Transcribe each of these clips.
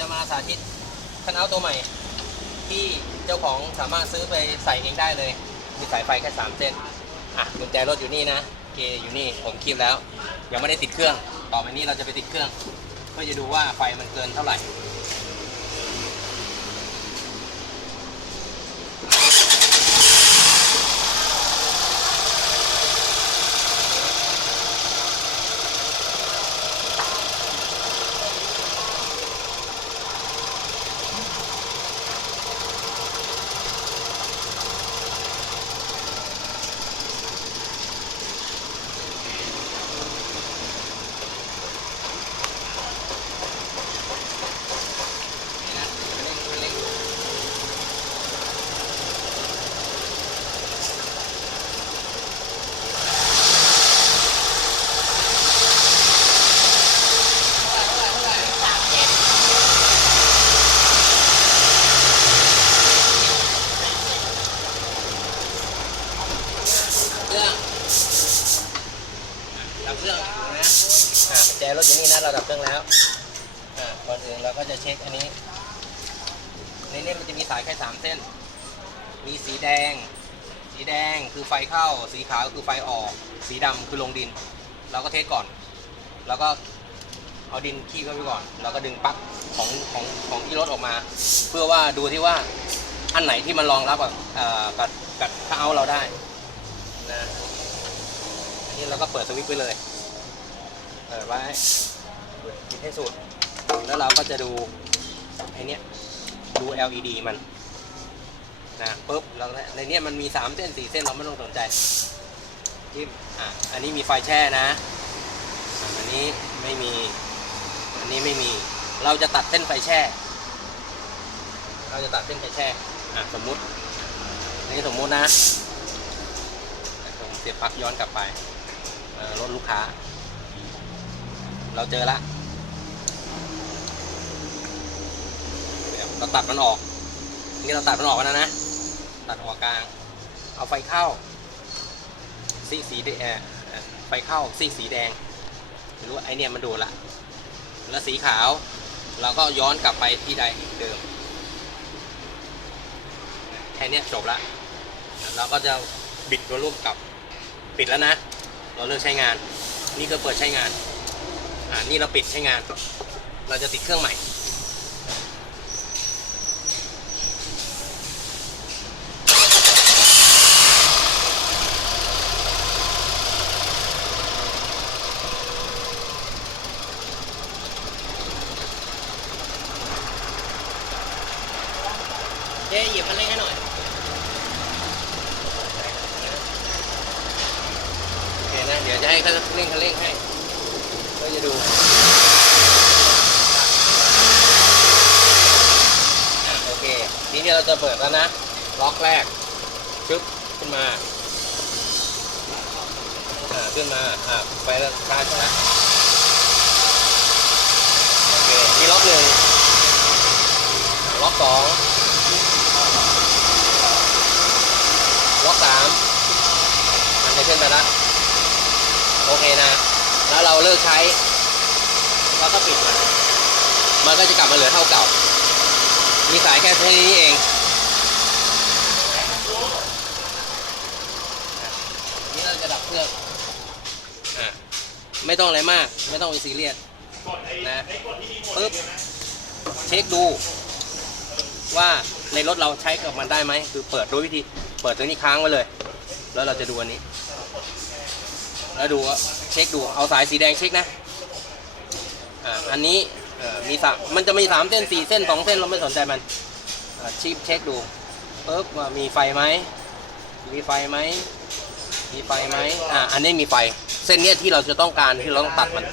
จะมาสาธิตคันเอาตัวใหม่ ที่เจ้าของสามารถซื้อไปใส่เองได้เลย มีสายไฟแค่3เส้นอะกุญแจรถอยู่นี่นะเกอยู่นี่ผมคลิปแล้ว ยังไม่ได้ติดเครื่อง ต่อไปนี้เราจะไปติดเครื่อง เพื่อจะดูว่าไฟมันเกินเท่าไหร่ เครื่องนะอะแจรถอยู่นี่นะเราดับเครื่องแล้วอ่าก่อนอื่นเราก็จะเช็คอันนี้ในนี้มันจะมีสายแค่สามเส้น มีสีแดง สีแดงคือไฟเข้า สีขาวคือไฟออก สีดำคือลงดิน เราก็เทสก่อน แล้วก็เอาดินขี้เข้าไปก่อน แล้วก็ดึงปลั๊กของของของที่รถออกมา เพื่อว่าดูที่ว่าอันไหนที่มันรองรับกับเอ่อกับกับถ้าเอาเราได้ นนี้เราก็เปิดสวิตช์ไปเลย เปิดไว้ปิดให้สุด แล้วเราก็จะดูไอเนี้ยดู LED มันนะปุ๊บเราในเนี้ยมันมี 3 เส้น 4 เส้นเราไม่ต้องสนใจจิ้มอะอันนี้มีไฟแช่นะ อันนี้ไม่มี อันนี้ไม่มี เราจะตัดเส้นไฟแช่ เราจะตัดเส้นไฟแช่อะสมมุติอันนี้สมมุตินะผมเสียบปลั๊กย้อนกลับไป รถลูกค้า เราเจอละเนี่ยเราตัดมันออก นี่เราตัดมันออกแล้วนะ ตัดออกกลาง เอาไฟเข้าสีสีแดงไฟเข้าสีสีแดงไม่รู้ว่าไอเนี่ยมันดูละ แล้วสีขาวเราก็ย้อนกลับไปที่ใดเดิมแค่เนี้ยจบละเราก็จะบิดตัวรูปกลับปิดแล้วนะ เราเลิกใช้งาน นี่ก็เปิดใช้งาน อ่า นี่เราปิดใช้งาน เราจะติดเครื่องใหม่ เจ๊หยิบมันเร่งให้หน่อย โอเคนะ เดี๋ยวจะให้เขาเร่งเขาเร่งให้เพื่อจะดูโอเค ทีนี้เราจะเปิดแล้วนะ ล็อกแรก ชึบขึ้นมา อ่า ขึ้นมา อ่า ไปแล้วชาร์จใช่ไหมโอเค นี่ล็อกหนึ่งล็อกสองล็อกสามมันจะขึ้นไปแล้ว โอเคนะ แล้วเราเลิกใช้ แล้วก็ปิดมัน มันก็จะกลับมาเหลือเท่าเก่า มีสายแค่แค่นี้เอง นี่เราจะดับเครื่องอะไม่ต้องอะไรมาก ไม่ต้องไปซีเรียสนะปึ๊บ เช็คดู ว่าในรถเราใช้กับมันได้ไหม คือเปิดโดยวิธี เปิดตัวนี้ค้างไว้เลย แล้วเราจะดูอันนี้ แล้วดูว่าเช็คดูเอาสายสีแดงเช็คนะอ่าอันนี้มีสามมันจะมีสามเส้นสี่เส้นสองเส้นเราไม่สนใจมันชิปเช็คดูปึ๊บว่ามีไฟไหมมีไฟไหมมีไฟไหมอ่าอันนี้มีไฟ เส้นเนี้ยที่เราจะต้องการที่เราต้องตัดมัน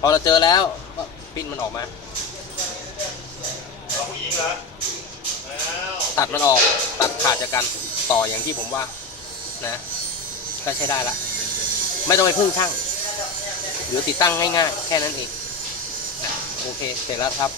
พอเราเจอแล้วก็ปิ้นมันออกมาตัดมันออกตัดขาดจากกันต่ออย่างที่ผมว่านะก็ใช้ได้ละ ไม่ต้องไปพึ่งช่างหรือติดตั้งง่ายๆ แค่นั้นเอง โอเค เสร็จแล้วครับ